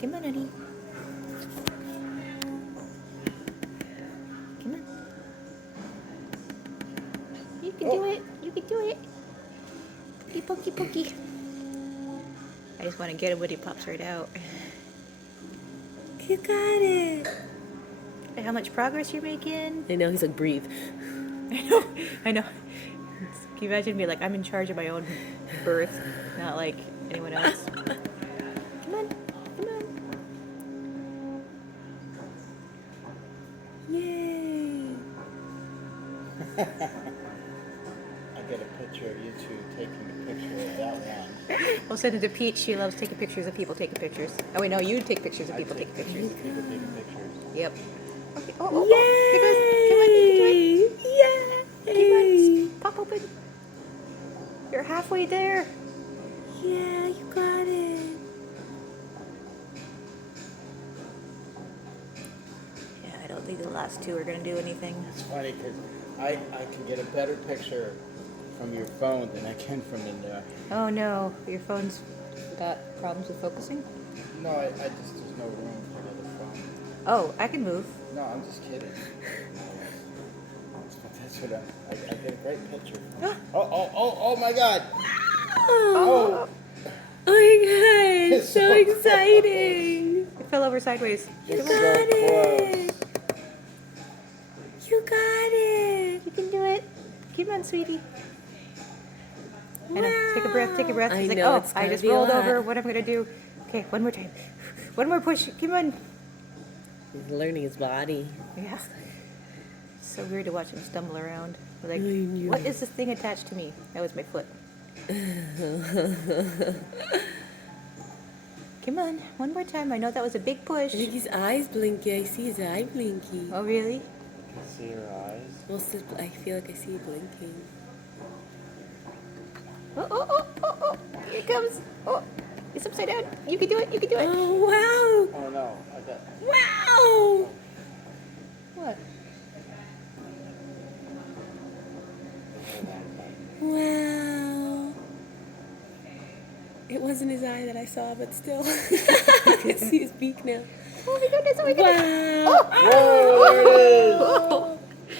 Come on, honey. Come on. You can do it. You can do it. Pokey, pokey, pokey. I just want to get him when he pops right out. You got it. How much progress you're making? I know, he's like, breathe. I know. Can you imagine me like I'm in charge of my own birth, not like anyone else? Come on, come on. Yay. I get a picture of you two taking a picture of that one. We'll send it to Peach. She loves taking pictures of people taking pictures. Oh wait, no, you take pictures of people taking pictures. People taking pictures. Yep. Okay. Oh, Yay! Come on, you can do it. Yay! Come on, pop open. You're halfway there. Yeah, you got it. Yeah, I don't think the last two are gonna do anything. It's funny because I can get a better picture from your phone than I can from in there. Oh no, your phone's got problems with focusing? No, I just, there's no room for another phone. Oh, I can move. No, I'm just kidding. That's what I get a great picture. Oh my God. Oh, oh my God, It's so so exciting. It fell over sideways. You It's got so it. You got it. You can do it. Come on, sweetie. I know. Take a breath. Take a breath. I He's like, know, oh, it's I gotta just be a rolled lot. over. What I'm gonna do? Okay, one more time. One more push. Come on. He's learning his body. Yeah. So weird to watch him stumble around. Like, I know. what is this thing attached to me? That was my foot. Come on, one more time. I know that was a big push. I think his eyes blinky. I see his eye blinky. Oh, really? You can see her eyes. I feel like I see it blinking. Oh, here it comes. Oh, it's upside down. You can do it. You can do it. Oh, wow. Oh no, I got. Wow. What? Wow. It wasn't his eye that I saw, but still. I can see his beak now. Oh my goodness. Oh my goodness. Wow. Whoa, there it is. Oh.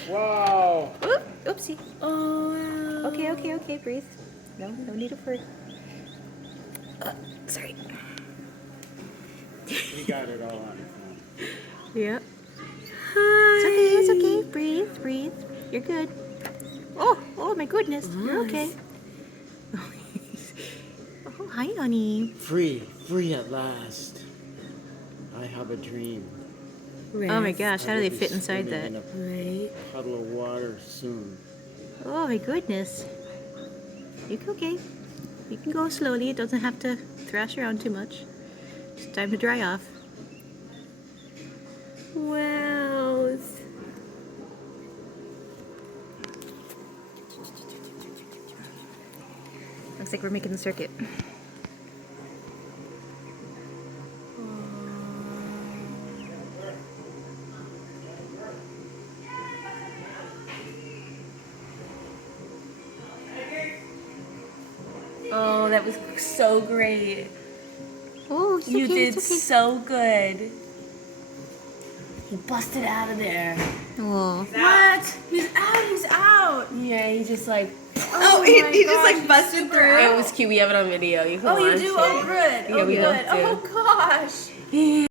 Wow. Oop, oopsie. Oh, wow. Okay. Breathe. No need of hurt. Sorry. You got it all on your phone. Yeah. Hi. It's okay. Breathe. You're good. Oh my goodness. You're okay. Oh, hi, honey. Free at last. I have a dream. Oh my gosh, how do I they will be fit inside swimming that? in Right. a puddle of water soon. Oh my goodness. You're okay. You can go slowly. It doesn't have to thrash around too much. Just time to dry off. Wow. Looks like we're making the circuit. Oh, that was so great. Oh, it's You okay, did it's okay. so good. He busted out of there. Oh. What? He's out. Yeah, he just like. Oh, he just like busted through. It was cute. We have it on video. You can Oh, you watch do? it. Oh, good. Yeah, Oh, we good. both do. Oh, gosh. Yeah.